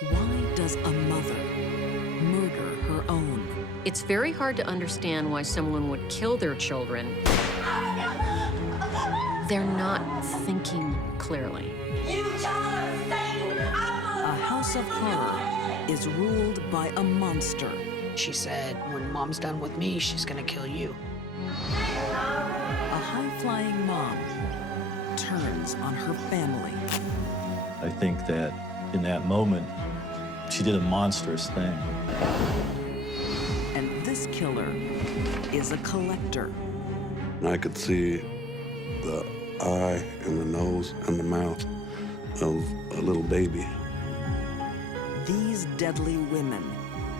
Why does a mother murder her own? It's very hard to understand why someone would kill their children. They're not thinking clearly. A house of horror is ruled by a monster. She said, when Mom's done with me, she's gonna kill you. A high-flying mom turns on her family. I think that in that moment, she did a monstrous thing. And this killer is a collector. I could see the eye and the nose and the mouth of a little baby. These deadly women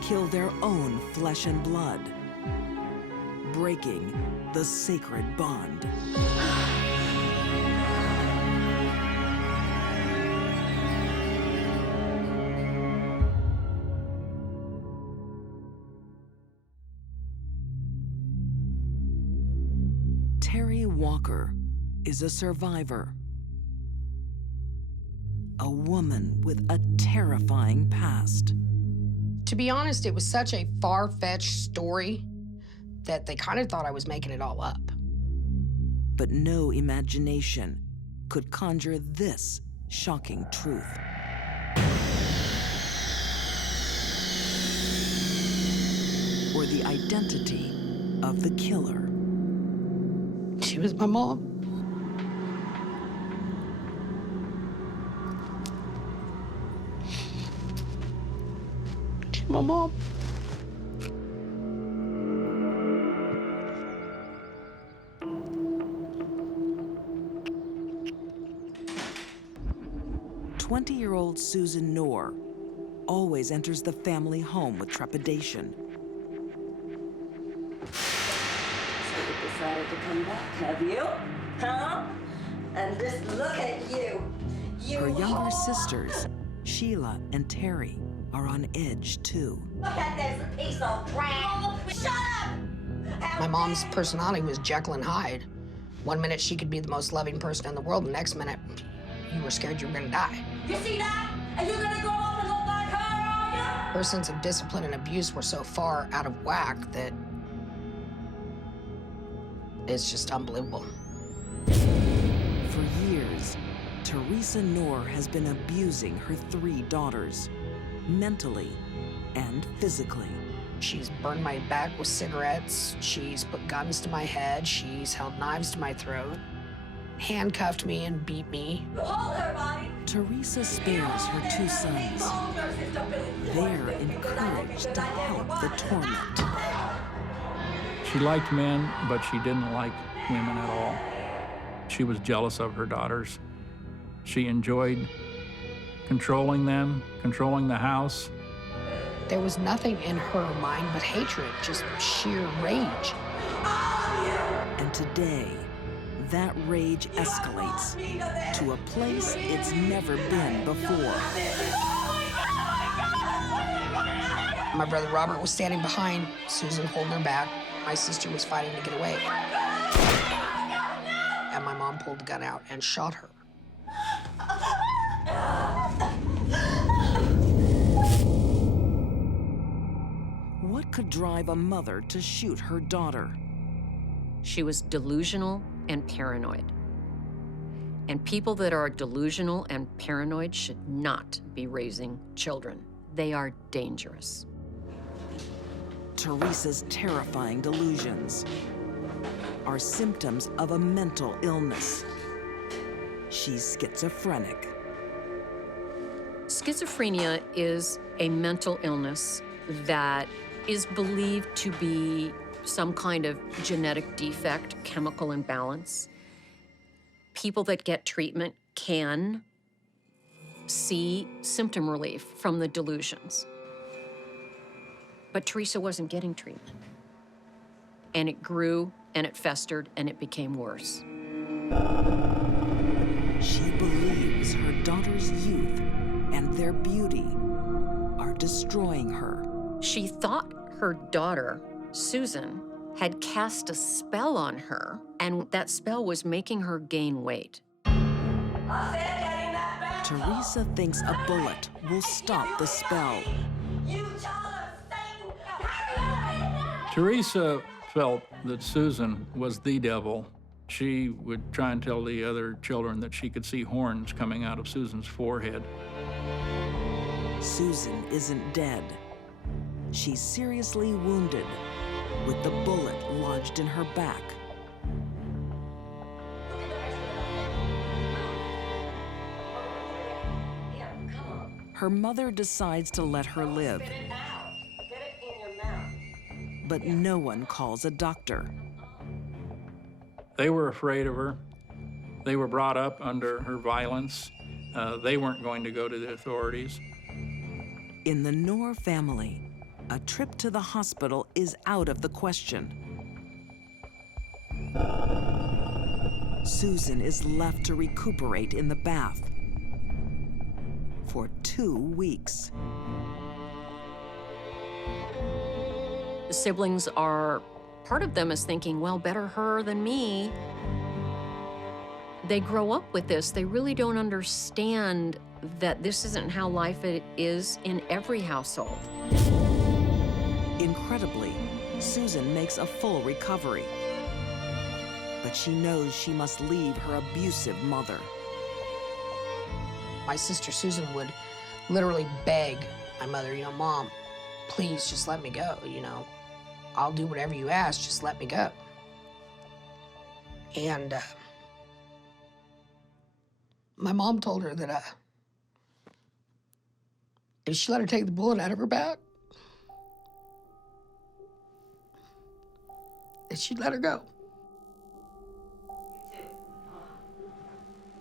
kill their own flesh and blood, breaking the sacred bond. Terry Walker is a survivor. A woman with a terrifying past. To be honest, it was such a far-fetched story that they kind of thought I was making it all up. But no imagination could conjure this shocking truth. Or the identity of the killer. She was my mom. She's my mom. "20-year-old Susan Knorr always enters the family home with trepidation. So you decided to come back, have you? Huh? And just look at you. Her younger sisters, Sheila and Terry, are on edge too. Look at this piece of trash. Shut up! My mom's personality was Jekyll and Hyde. One minute she could be the most loving person in the world, the next minute you were scared you were gonna die. You see that? And you're gonna grow up and look like her, are Her sense of discipline and abuse were so far out of whack that it's just unbelievable. For years, Teresa Knorr has been abusing her 3 daughters, mentally and physically. She's burned my back with cigarettes. She's put guns to my head. She's held knives to my throat, handcuffed me and beat me. you? Hold her, Bonnie. Teresa spares her 2 sons. Hold her, Sister Billy. They're encouraged to help the torment. She liked men, but she didn't like women at all. She was jealous of her daughters. She enjoyed controlling them, controlling the house. There was nothing in her mind but hatred, just sheer rage. And today, that rage escalates to a place it's never been before. My brother Robert was standing behind Susan, holding her back. My sister was fighting to get away. And my mom pulled the gun out and shot her. What could drive a mother to shoot her daughter? She was delusional and paranoid. And people that are delusional and paranoid should not be raising children. They are dangerous. Teresa's terrifying delusions are symptoms of a mental illness. She's schizophrenic. Schizophrenia is a mental illness that is believed to be some kind of genetic defect, chemical imbalance. People that get treatment can see symptom relief from the delusions. But Teresa wasn't getting treatment. And it grew, and it festered, and it became worse. She believes her daughter's youth and their beauty are destroying her. She thought her daughter, Susan, had cast a spell on her, and that spell was making her gain weight. Teresa thinks a bullet will stop the spell. Teresa felt that Susan was the devil. She would try and tell the other children that she could see horns coming out of Susan's forehead. Susan isn't dead. She's seriously wounded, with the bullet lodged in her back. Her mother decides to let her live, but no one calls a doctor. They were afraid of her. They were brought up under her violence. They weren't going to go to the authorities. In the Knorr family, a trip to the hospital is out of the question. Susan is left to recuperate in the bath for 2 weeks. The siblings are, part of them is thinking, well, better her than me. They grow up with this. They really don't understand that this isn't how life is in every household. Incredibly, Susan makes a full recovery. But she knows she must leave her abusive mother. My sister Susan would literally beg my mother, Mom, please just let me go, I'll do whatever you ask, just let me go. And my mom told her that if she let her take the bullet out of her back, that she'd let her go.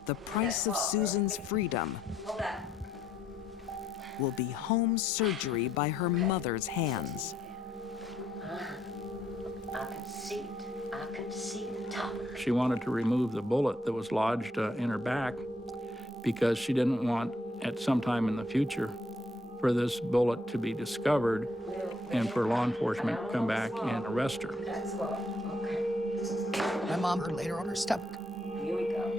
The price of Susan's freedom will be home surgery by her mother's hands. I can see the top. She wanted to remove the bullet that was lodged in her back because she didn't want, at some time in the future, for this bullet to be discovered and for law enforcement to come back and arrest her. My mom heard later on her stomach. Here we go.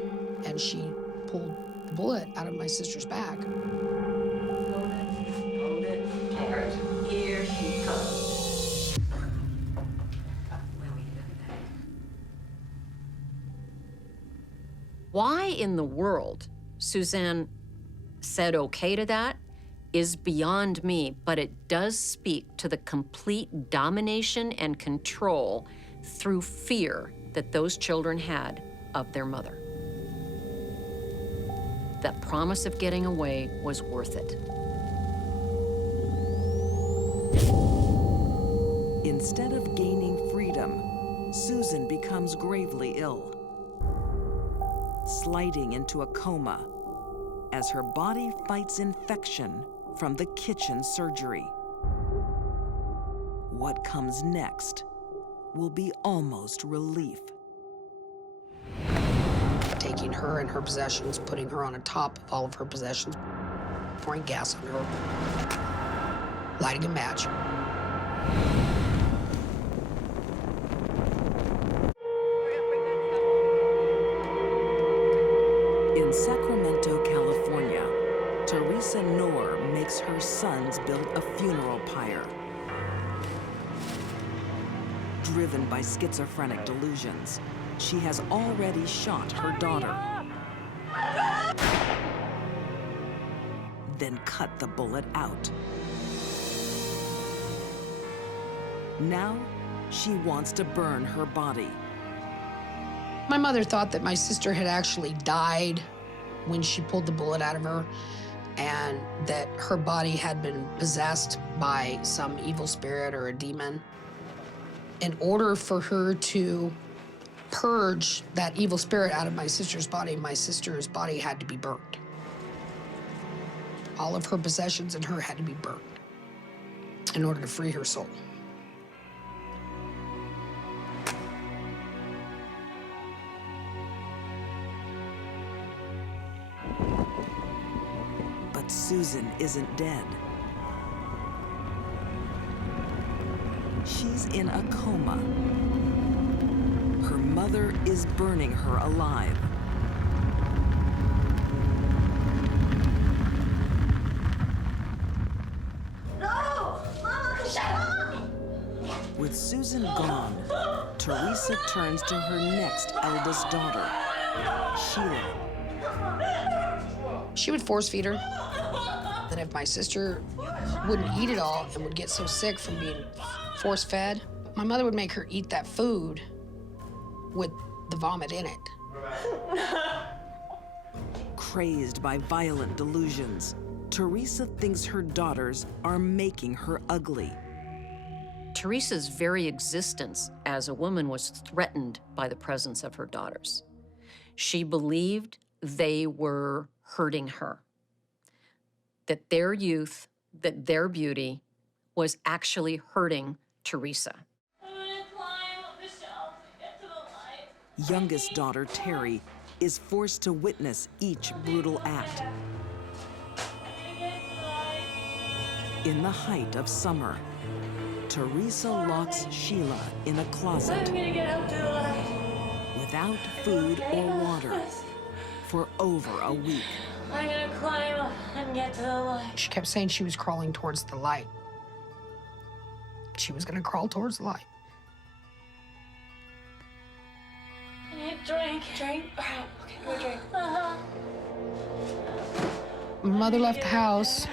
And she pulled the bullet out of my sister's back. Hold it. Here she comes. Why in the world Suzanne said okay to that is beyond me, but it does speak to the complete domination and control through fear that those children had of their mother. That promise of getting away was worth it. Instead of gaining freedom, Susan becomes gravely ill, sliding into a coma as her body fights infection from the kitchen surgery. What comes next will be almost relief. Taking her and her possessions, putting her on the top of all of her possessions, pouring gas on her, lighting a match. In Sacramento, California, Teresa Knorr makes her sons build a funeral pyre. Driven by schizophrenic delusions, she has already shot her daughter, then cut the bullet out. Now, she wants to burn her body. My mother thought that my sister had actually died when she pulled the bullet out of her, and that her body had been possessed by some evil spirit or a demon. In order for her to purge that evil spirit out of my sister's body had to be burned. All of her possessions and her had to be burned in order to free her soul. But Susan isn't dead. She's in a coma. Her mother is burning her alive. Susan gone, Teresa turns to her next eldest daughter, Sheila. She would force feed her. And if my sister wouldn't eat it all and would get so sick from being force fed, my mother would make her eat that food with the vomit in it. Crazed by violent delusions, Teresa thinks her daughters are making her ugly. Teresa's very existence as a woman was threatened by the presence of her daughters. She believed they were hurting her, that their youth, that their beauty was actually hurting Teresa. I'm gonna climb up the shelf and get to the light. Youngest daughter, Terry, is forced to witness each brutal act. In the height of summer, Teresa locks Sheila in a closet I'm gonna get up to the light. without food or water for over a week. I'm gonna climb up and get to the light. She kept saying she was crawling towards the light. She was gonna crawl towards the light. I need a drink. Drink? Okay, go drink. My mother left the house.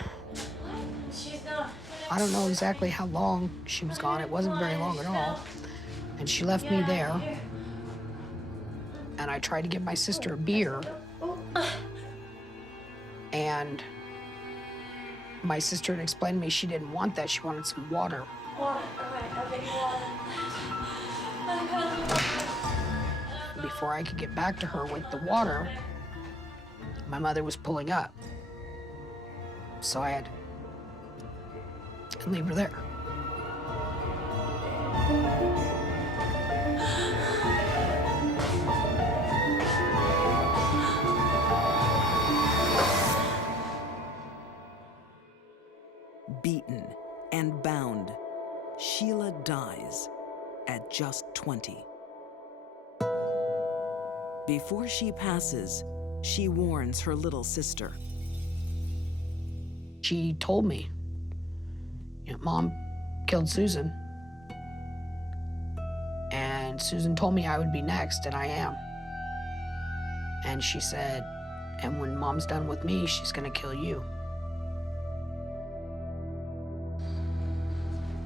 She's not. I don't know exactly how long she was gone. It wasn't very long at all. And she left me there. And I tried to give my sister a beer. And my sister had explained to me she didn't want that. She wanted some water. Water. Okay, I'll get you water. Before I could get back to her with the water, my mother was pulling up. So I had to leave her there. Beaten and bound, Sheila dies at just 20. Before she passes, she warns her little sister. She told me, Mom killed Susan. And Susan told me I would be next, and I am. And she said, and when Mom's done with me, she's gonna kill you.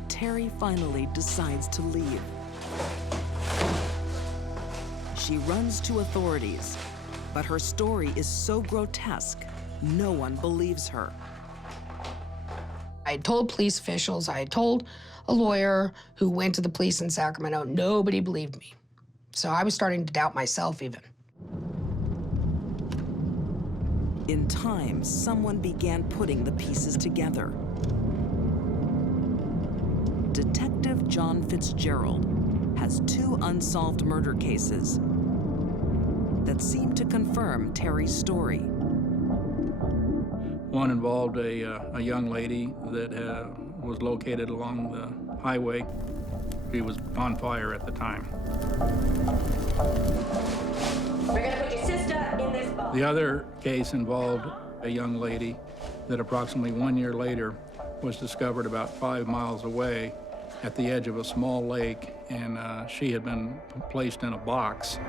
Terry finally decides to leave. She runs to authorities, but her story is so grotesque, no one believes her. I had told police officials, I had told a lawyer who went to the police in Sacramento, nobody believed me. So I was starting to doubt myself even. In time, someone began putting the pieces together. Detective John Fitzgerald has 2 unsolved murder cases that seem to confirm Terry's story. One involved a young lady that was located along the highway. She was on fire at the time. We're gonna put your sister in this box. The other case involved a young lady that approximately 1 year later was discovered about 5 miles away at the edge of a small lake, and she had been placed in a box.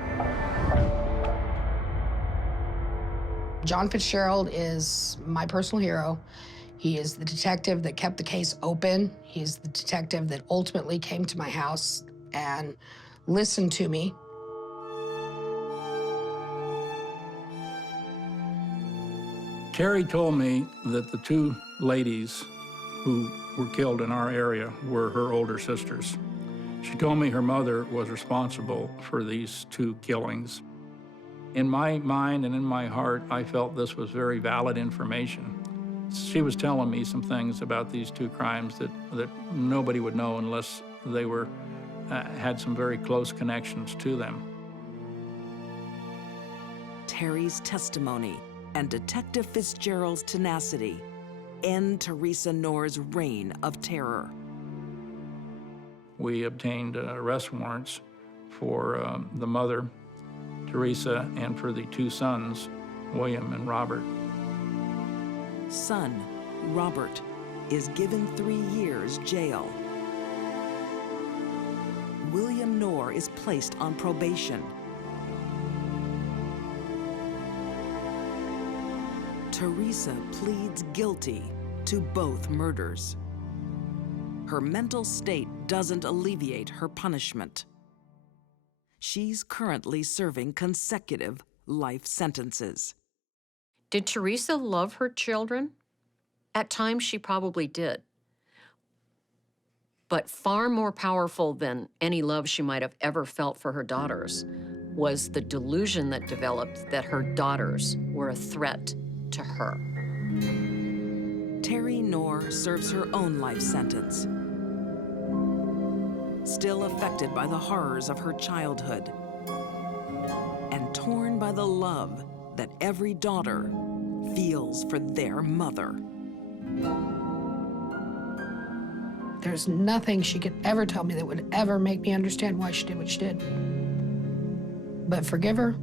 John Fitzgerald is my personal hero. He is the detective that kept the case open. He's the detective that ultimately came to my house and listened to me. Terry told me that the 2 ladies who were killed in our area were her older sisters. She told me her mother was responsible for these 2 killings. In my mind and in my heart, I felt this was very valid information. She was telling me some things about these 2 crimes that nobody would know unless they were had some very close connections to them. Terry's testimony and Detective Fitzgerald's tenacity end Teresa Knorr's reign of terror. We obtained arrest warrants for the mother, Teresa, and for the 2 sons, William and Robert. Son, Robert, is given 3 years jail. William Knorr is placed on probation. Teresa pleads guilty to both murders. Her mental state doesn't alleviate her punishment. She's currently serving consecutive life sentences. Did Teresa love her children? At times, she probably did. But far more powerful than any love she might have ever felt for her daughters was the delusion that developed that her daughters were a threat to her. Terry Knorr serves her own life sentence, still affected by the horrors of her childhood and torn by the love that every daughter feels for their mother. There's nothing she could ever tell me that would ever make me understand why she did what she did. But forgive her?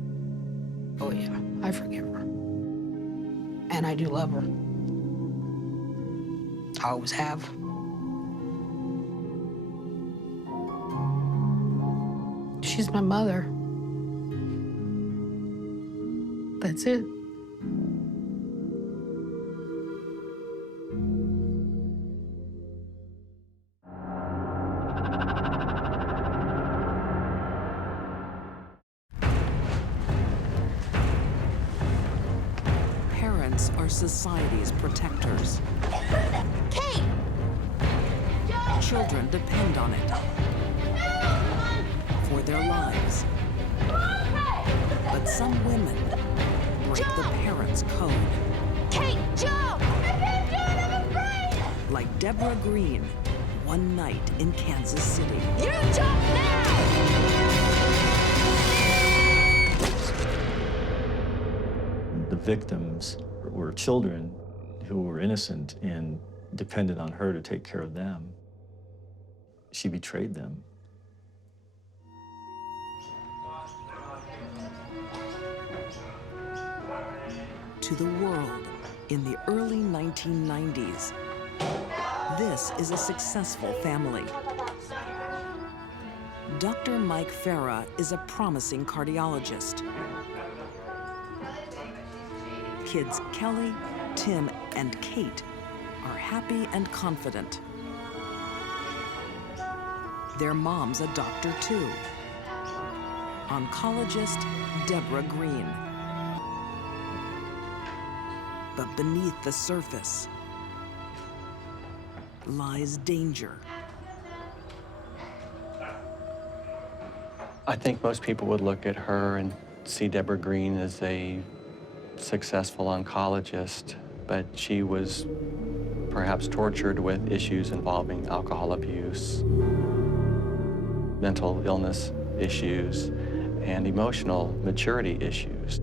Oh yeah, I forgive her. And I do love her. I always have. She's my mother. That's it. Parents are society's protectors. Kate! Children depend on it for their lives. But some women break the parents' code. Kate, jump! I can't do it, I'm afraid! Like Deborah Green, one night in Kansas City. You jump now! The victims were children who were innocent and depended on her to take care of them. She betrayed them. To the world in the early 1990s, this is a successful family. Dr. Mike Farah is a promising cardiologist. Kids Kelly, Tim, and Kate are happy and confident. Their mom's a doctor too. Oncologist Deborah Green. But beneath the surface lies danger. I think most people would look at her and see Deborah Green as a successful oncologist, but she was perhaps tortured with issues involving alcohol abuse, mental illness issues, and emotional maturity issues.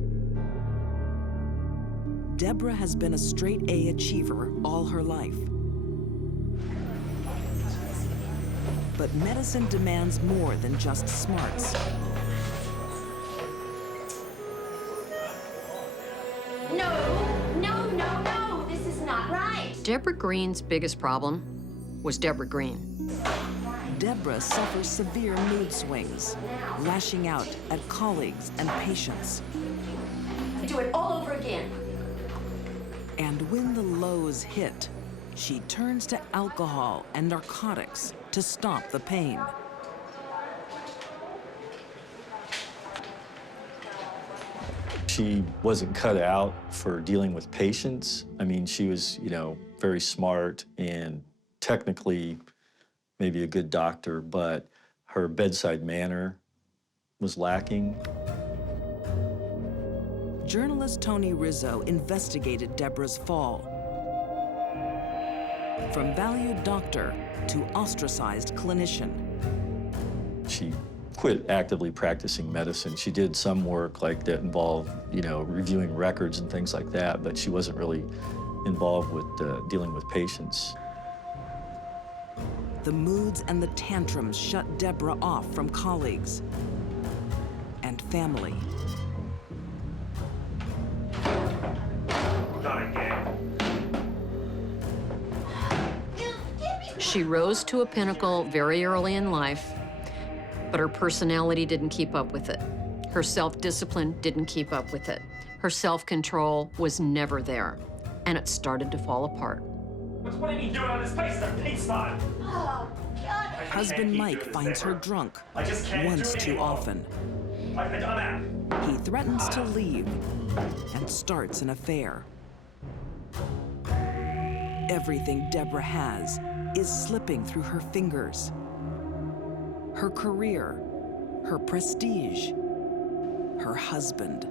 Deborah has been a straight-A achiever all her life. But medicine demands more than just smarts. No, this is not right. Deborah Green's biggest problem was Deborah Green. Deborah suffers severe mood swings, lashing out at colleagues and patients. Do it all over again. And when the lows hit, she turns to alcohol and narcotics to stop the pain. She wasn't cut out for dealing with patients. I mean, she was, very smart and technically maybe a good doctor, but her bedside manner was lacking. Journalist Tony Rizzo investigated Deborah's fall. From valued doctor to ostracized clinician. She quit actively practicing medicine. She did some work like that involved, reviewing records and things like that, but she wasn't really involved with dealing with patients. The moods and the tantrums shut Deborah off from colleagues and family. She rose to a pinnacle very early in life, But her personality didn't keep up with it. Her self-discipline didn't keep up with it. Her self-control was never there, and it started to fall apart. What are you doing on this place? It's a pigsty. Oh, God. Husband Mike finds her drunk once too often. I'm out. He threatens to leave and starts an affair. Everything Deborah has is slipping through her fingers. Her career, her prestige, her husband.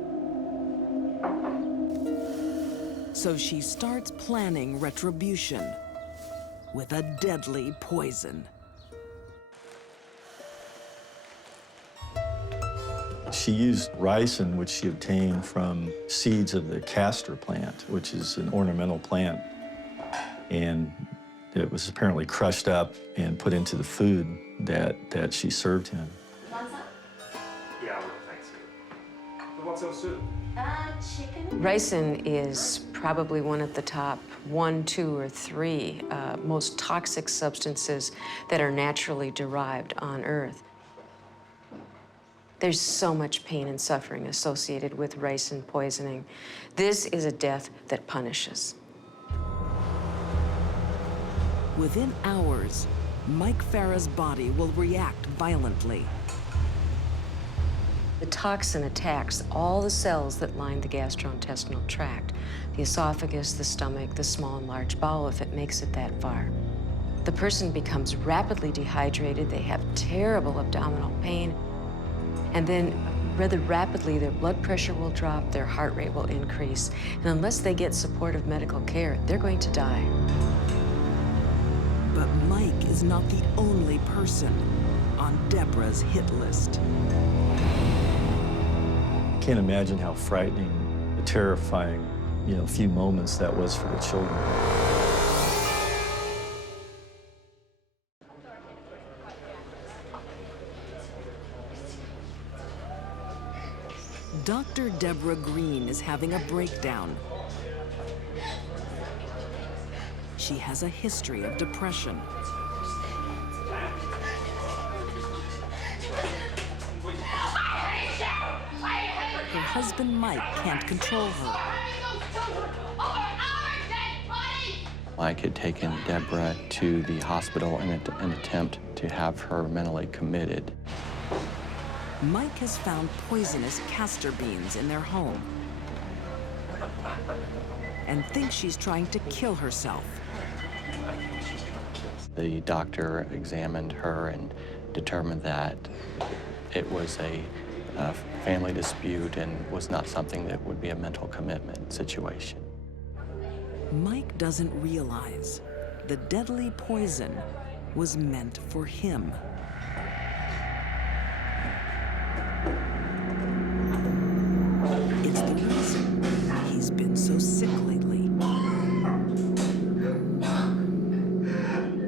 So she starts planning retribution with a deadly poison. She used ricin, which she obtained from seeds of the castor plant, which is an ornamental plant. And it was apparently crushed up and put into the food that she served him. Want some? Yeah, well, thanks. What's else soup? Chicken. Ricin is probably one of the top 1, 2, or 3 most toxic substances that are naturally derived on Earth. There's so much pain and suffering associated with ricin poisoning. This is a death that punishes. Within hours, Mike Farah's body will react violently. The toxin attacks all the cells that line the gastrointestinal tract, the esophagus, the stomach, the small and large bowel, if it makes it that far. The person becomes rapidly dehydrated, they have terrible abdominal pain, and then rather rapidly their blood pressure will drop, their heart rate will increase, and unless they get supportive medical care, they're going to die. But Mike is not the only person on Deborah's hit list. Can't imagine how frightening, terrifying, few moments that was for the children. Dr. Deborah Green is having a breakdown. She has a history of depression. Her husband Mike can't control her. Mike had taken Deborah to the hospital in an attempt to have her mentally committed. Mike has found poisonous castor beans in their home and thinks she's trying to kill herself. The doctor examined her and determined that it was a family dispute and was not something that would be a mental commitment situation. Mike doesn't realize the deadly poison was meant for him. It's the reason he's been so sick lately.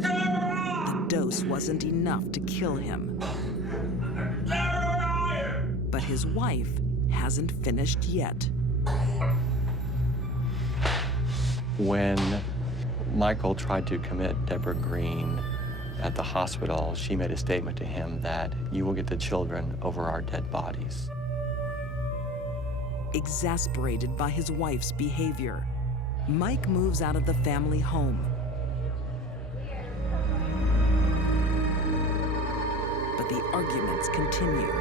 The dose wasn't enough to kill him. But his wife hasn't finished yet. When Michael tried to commit Deborah Green at the hospital, she made a statement to him that you will get the children over our dead bodies. Exasperated by his wife's behavior, Mike moves out of the family home. But the arguments continue.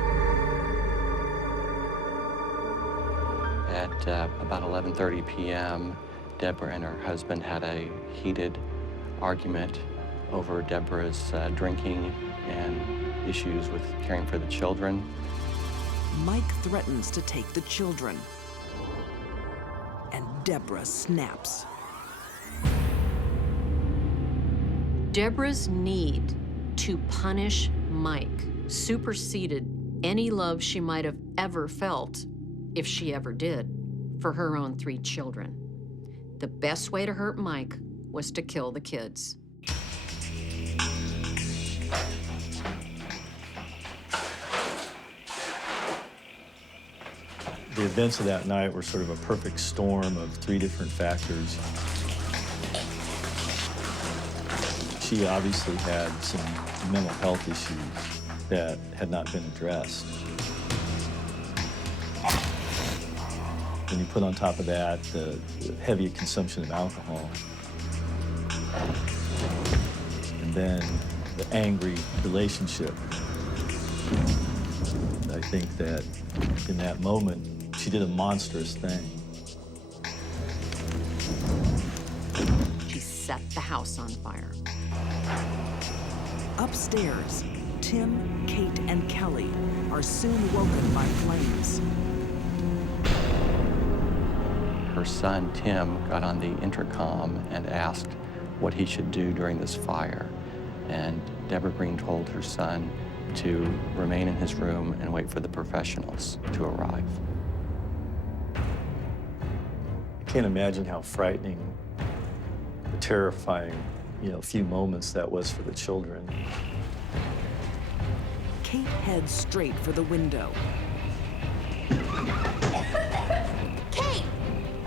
At about 11:30 p.m., Deborah and her husband had a heated argument over Deborah's drinking and issues with caring for the children. Mike threatens to take the children, and Deborah snaps. Deborah's need to punish Mike superseded any love she might have ever felt, if she ever did, for her own 3 children. The best way to hurt Mike was to kill the kids. The events of that night were sort of a perfect storm of 3 different factors. She obviously had some mental health issues that had not been addressed. When you put on top of that the heavy consumption of alcohol, and then the angry relationship, I think that in that moment, she did a monstrous thing. She set the house on fire. Upstairs, Tim, Kate, and Kelly are soon woken by flames. Her son, Tim, got on the intercom and asked what he should do during this fire. And Deborah Green told her son to remain in his room and wait for the professionals to arrive. I can't imagine how frightening, terrifying, few moments that was for the children. Kate heads straight for the window. Kate!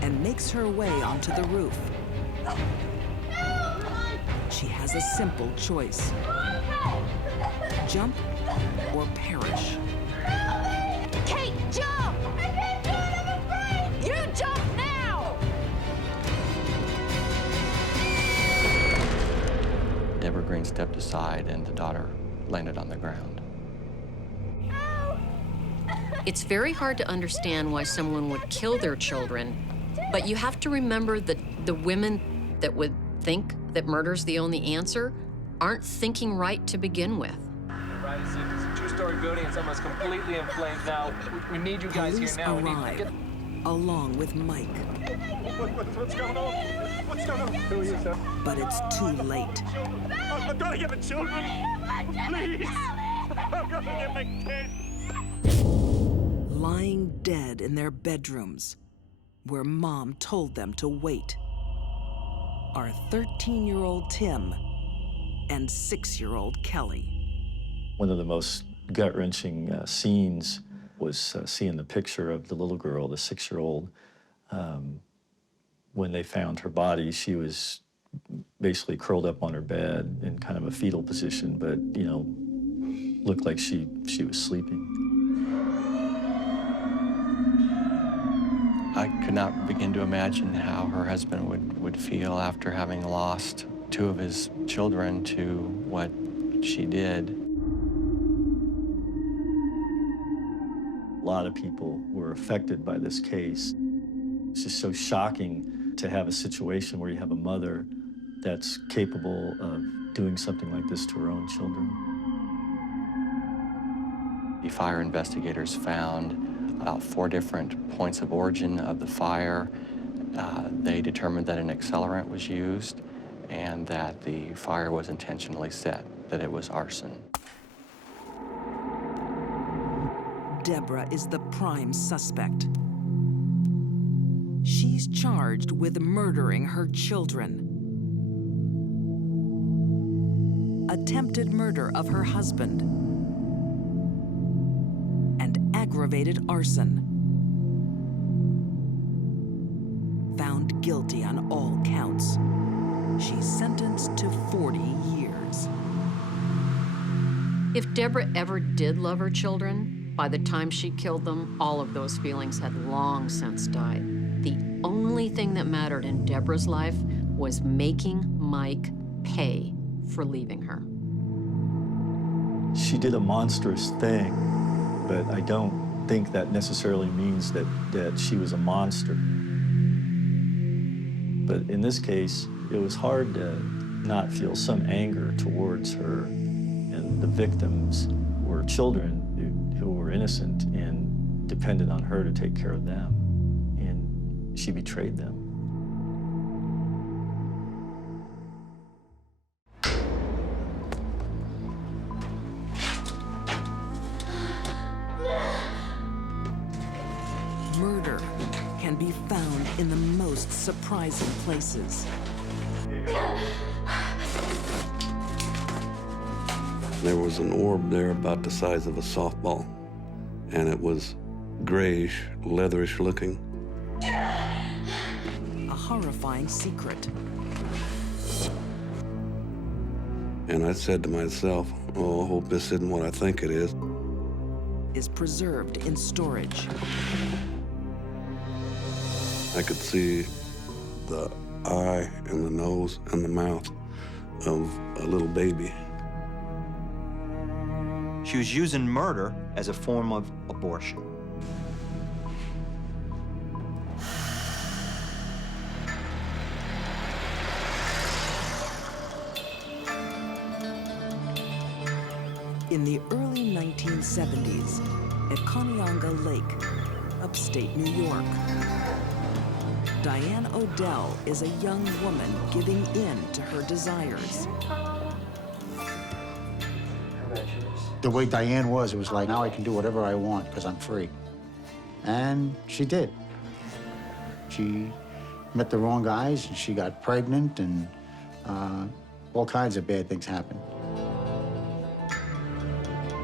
And makes her way onto the roof. She has a simple choice. Jump or perish. Kate, jump! I can't do it, I'm afraid! You jump now! Deborah Green stepped aside and the daughter landed on the ground. It's very hard to understand why someone would kill their children, but you have to remember that the women that would think that murder's the only answer aren't thinking right to begin with. Right, it's a two-story building. It's almost completely in flames now. We need you guys Police here now. arrive, along with Mike. What's going on? What's going on? Who are you, sir? But it's too late. I've got to get the children. Please. I've got to get my kids. Lying dead in their bedrooms, where Mom told them to wait, are 13-year-old Tim and 6-year-old Kelly. One of the most gut-wrenching scenes was seeing the picture of the little girl, the 6-year-old. When they found her body, she was basically curled up on her bed in kind of a fetal position, but, looked like she was sleeping. I could not begin to imagine how her husband would feel after having lost 2 of his children to what she did. A lot of people were affected by this case. It's just so shocking to have a situation where you have a mother that's capable of doing something like this to her own children. The fire investigators found about 4 different points of origin of the fire. They determined that an accelerant was used and that the fire was intentionally set, that it was arson. Deborah is the prime suspect. She's charged with murdering her children. Attempted murder of her husband. And aggravated arson. Found guilty on all counts. She's sentenced to 40 years. If Deborah ever did love her children, by the time she killed them, all of those feelings had long since died. The only thing that mattered in Deborah's life was making Mike pay for leaving her. She did a monstrous thing, but I don't think that necessarily means that she was a monster. But in this case, it was hard to not feel some anger towards her, and the victims were children who were innocent and depended on her to take care of them, and she betrayed them. Murder can be found in the most surprising places. There was an orb there about the size of a softball, and it was grayish, leatherish looking. A horrifying secret. And I said to myself, oh, I hope this isn't what I think it is. Is preserved in storage. I could see the eye and the nose and the mouth of a little baby. She was using murder as a form of abortion. In the early 1970s, at Conneaga Lake, upstate New York, Diane Odell is a young woman giving in to her desires. The way Diane was, it was like, now I can do whatever I want because I'm free. And she did. She met the wrong guys, and she got pregnant, and all kinds of bad things happened.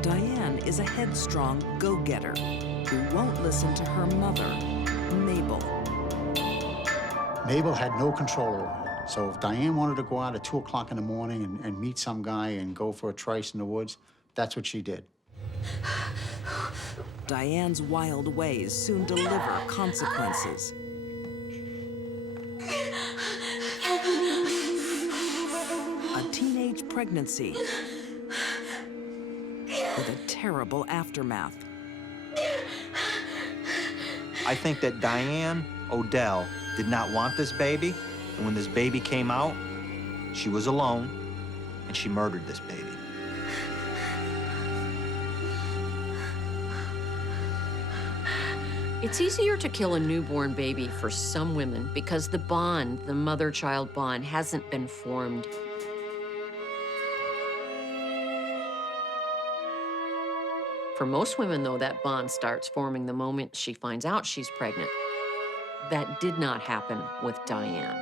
Diane is a headstrong go-getter who won't listen to her mother, Mabel. Mabel had no control over her. So if Diane wanted to go out at 2 o'clock in the morning and meet some guy and go for a trice in the woods, that's what she did. Diane's wild ways soon deliver consequences. A teenage pregnancy with a terrible aftermath. I think that Diane Odell did not want this baby, and when this baby came out, she was alone, and she murdered this baby. It's easier to kill a newborn baby for some women because the bond, the mother-child bond, hasn't been formed. For most women, though, that bond starts forming the moment she finds out she's pregnant. That did not happen with Diane.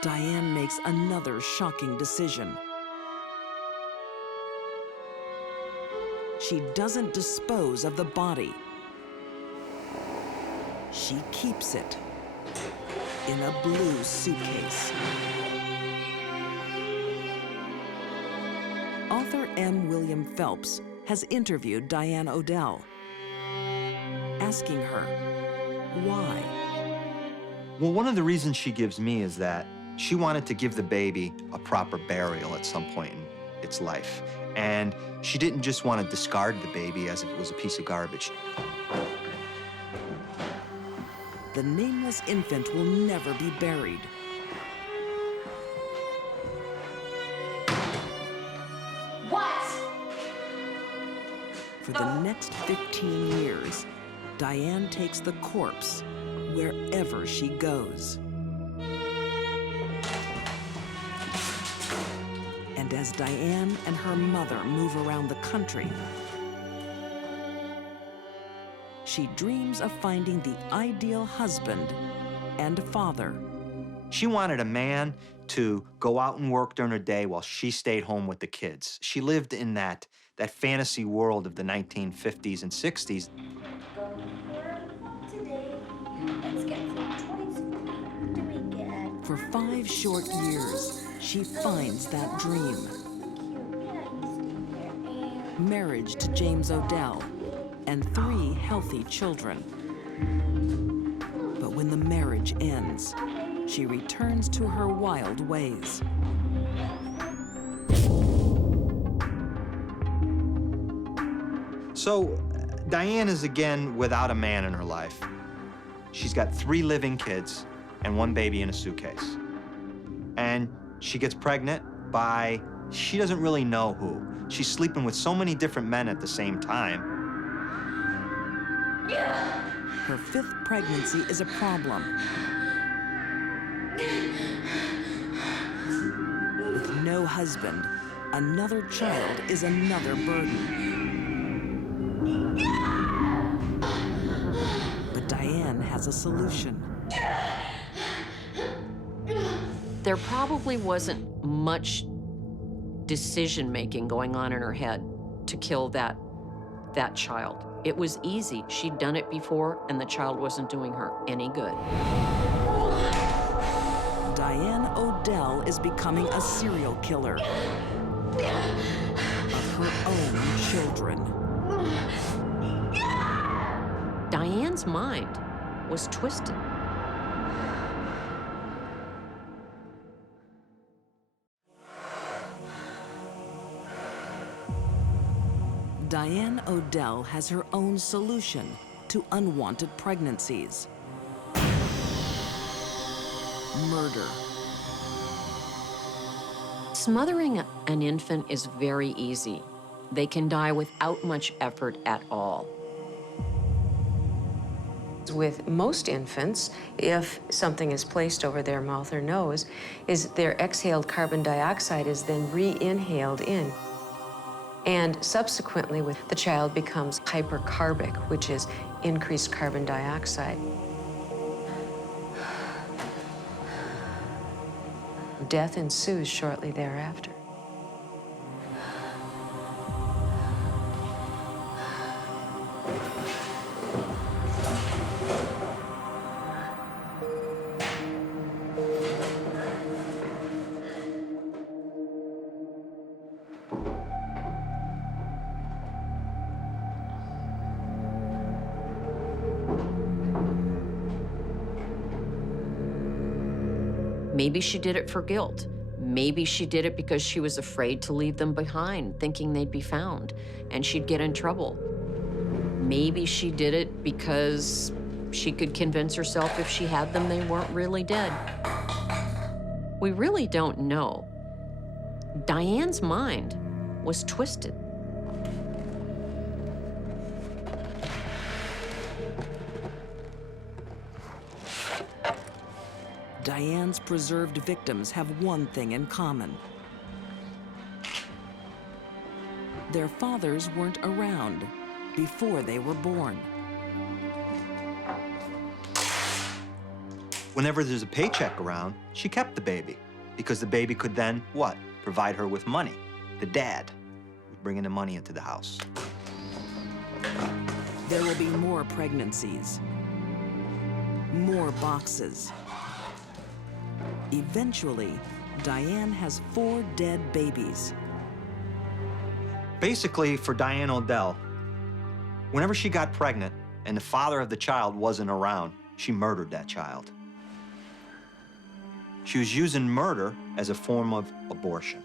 Diane makes another shocking decision. She doesn't dispose of the body. She keeps it in a blue suitcase. Author M. William Phelps has interviewed Diane Odell, asking her why. Well, one of the reasons she gives me is that she wanted to give the baby a proper burial at some point in its life. And she didn't just want to discard the baby as if it was a piece of garbage. The nameless infant will never be buried. What? For the next 15 years, Diane takes the corpse wherever she goes. And as Diane and her mother move around the country, she dreams of finding the ideal husband and father. She wanted a man to go out and work during her day while she stayed home with the kids. She lived in that fantasy world of the 1950s and 60s. For 5 short years, she finds that dream. Marriage to James Odell and 3 healthy children. But when the marriage ends, she returns to her wild ways. So Diane is again without a man in her life. She's got 3 living kids and 1 baby in a suitcase. And she gets pregnant by, she doesn't really know who. She's sleeping with so many different men at the same time. Her 5th pregnancy is a problem. With no husband, another child is another burden. But Diane has a solution. There probably wasn't much decision-making going on in her head to kill that child. It was easy. She'd done it before, and the child wasn't doing her any good. Diane Odell is becoming a serial killer of her own children. Diane's mind was twisted. Diane Odell has her own solution to unwanted pregnancies. Murder. Smothering an infant is very easy. They can die without much effort at all. With most infants, if something is placed over their mouth or nose, their exhaled carbon dioxide is then re-inhaled in. And subsequently, the child becomes hypercarbic, which is increased carbon dioxide. Death ensues shortly thereafter. Maybe she did it for guilt. Maybe she did it because she was afraid to leave them behind, thinking they'd be found and she'd get in trouble. Maybe she did it because she could convince herself if she had them, they weren't really dead. We really don't know. Diane's mind was twisted. Diane's preserved victims have one thing in common. Their fathers weren't around before they were born. Whenever there's a paycheck around, she kept the baby because the baby could then, what? Provide her with money. The dad was bringing the money into the house. There will be more pregnancies, more boxes. Eventually, Diane has 4 dead babies. Basically, for Diane Odell, whenever she got pregnant and the father of the child wasn't around, she murdered that child. She was using murder as a form of abortion.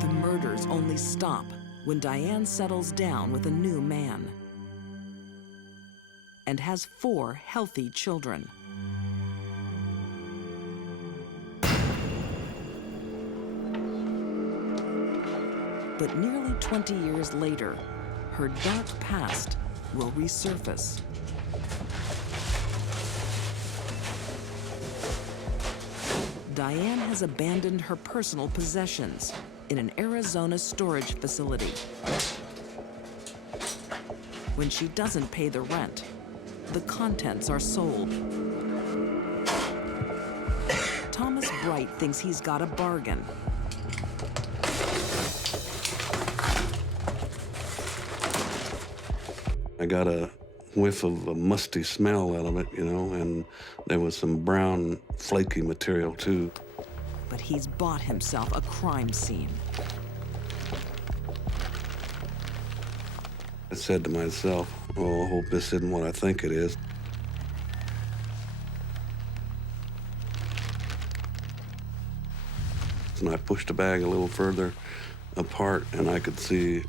The murders only stop when Diane settles down with a new man and has 4 healthy children. But nearly 20 years later, her dark past will resurface. Diane has abandoned her personal possessions in an Arizona storage facility. When she doesn't pay the rent, the contents are sold. Thomas Bright thinks he's got a bargain. I got a whiff of a musty smell out of it, you know, and there was some brown, flaky material, too. But he's bought himself a crime scene. I said to myself, oh, I hope this isn't what I think it is. And I pushed the bag a little further apart, and I could see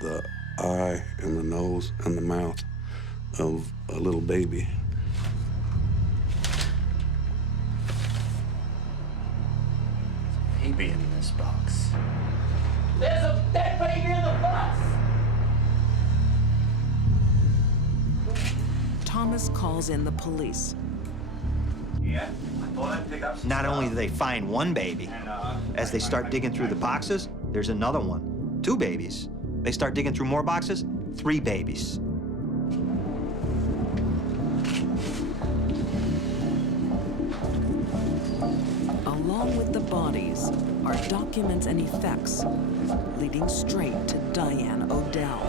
the eye and the nose and the mouth of a little baby. Baby in this box. There's a dead baby in the box! Thomas calls in the police. Yeah, I thought I'd pick up some Not stuff. only do they find one baby, as they start digging through the boxes, there's another one. 2 babies. They start digging through more boxes, 3 babies. Along with the bodies are documents and effects leading straight to Diane Odell.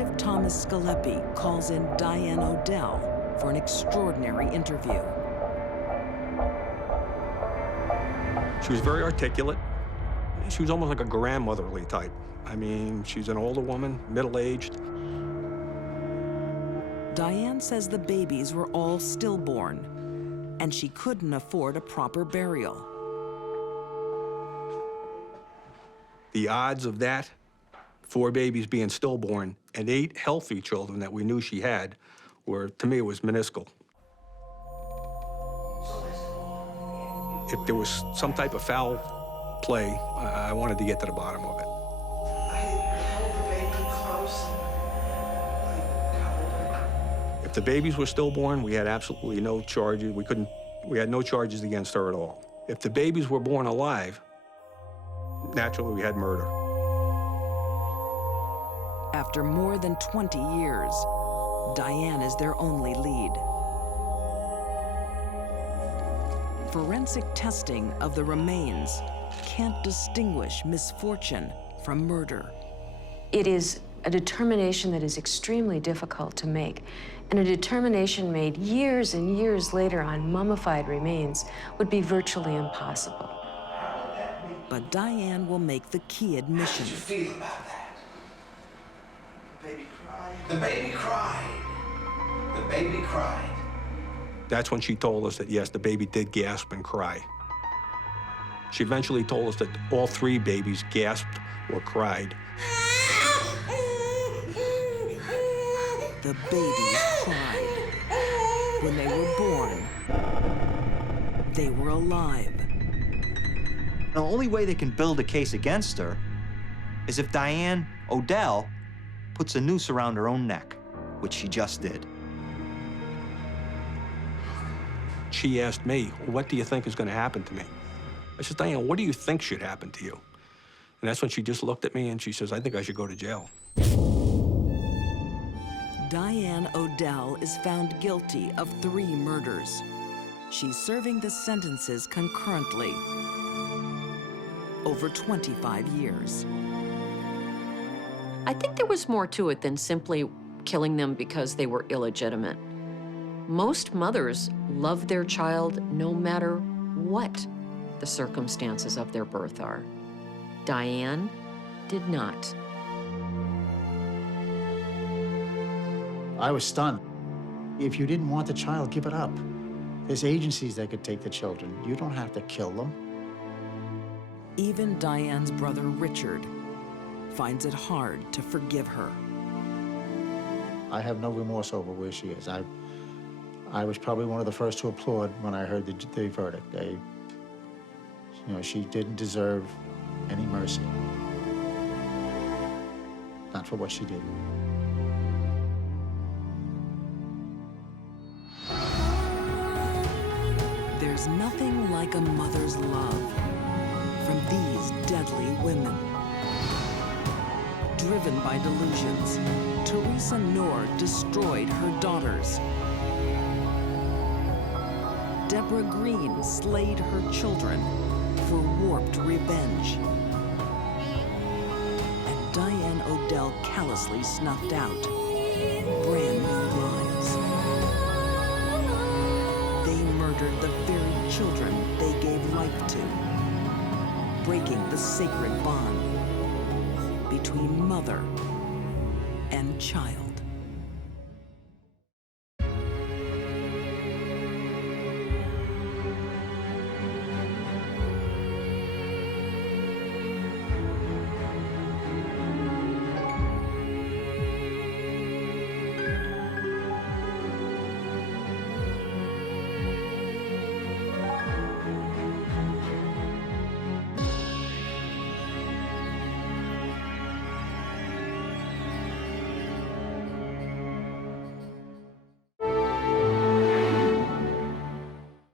Detective Thomas Scalepi calls in Diane Odell for an extraordinary interview. She was very articulate. She was almost like a grandmotherly type. I mean, she's an older woman, middle-aged. Diane says the babies were all stillborn, and she couldn't afford a proper burial. The odds of that, 4 babies being stillborn, and 8 healthy children that we knew she had, were, to me, it was minuscule. If there was some type of foul play, I wanted to get to the bottom of it. If the babies were stillborn, we had absolutely no charges. We had no charges against her at all. If the babies were born alive, naturally we had murder. After more than 20 years, Diane is their only lead. Forensic testing of the remains can't distinguish misfortune from murder. It is a determination that is extremely difficult to make, and a determination made years and years later on mummified remains would be virtually impossible. But Diane will make the key admission. How did you feel about that? The baby cried. The baby cried. The baby cried. That's when she told us that, yes, the baby did gasp and cry. She eventually told us that all 3 babies gasped or cried. The babies cried. When they were born, they were alive. The only way they can build a case against her is if Diane Odell puts a noose around her own neck, which she just did. She asked me, what do you think is going to happen to me? I said, Diane, what do you think should happen to you? And that's when she just looked at me and she says, I think I should go to jail. Diane Odell is found guilty of 3 murders. She's serving the sentences concurrently, over 25 years. I think there was more to it than simply killing them because they were illegitimate. Most mothers love their child no matter what the circumstances of their birth are. Diane did not. I was stunned. If you didn't want the child, give it up. There's agencies that could take the children. You don't have to kill them. Even Diane's brother, Richard, finds it hard to forgive her. I have no remorse over where she is. I was probably one of the first to applaud when I heard the verdict. She didn't deserve any mercy. Not for what she did. There's nothing like a mother's love from these deadly women. Driven by delusions, Teresa Noor destroyed her daughters. Deborah Green slayed her children for warped revenge. And Diane Odell callously snuffed out brand new lives. They murdered the very children they gave life to, breaking the sacred bond between mother and child.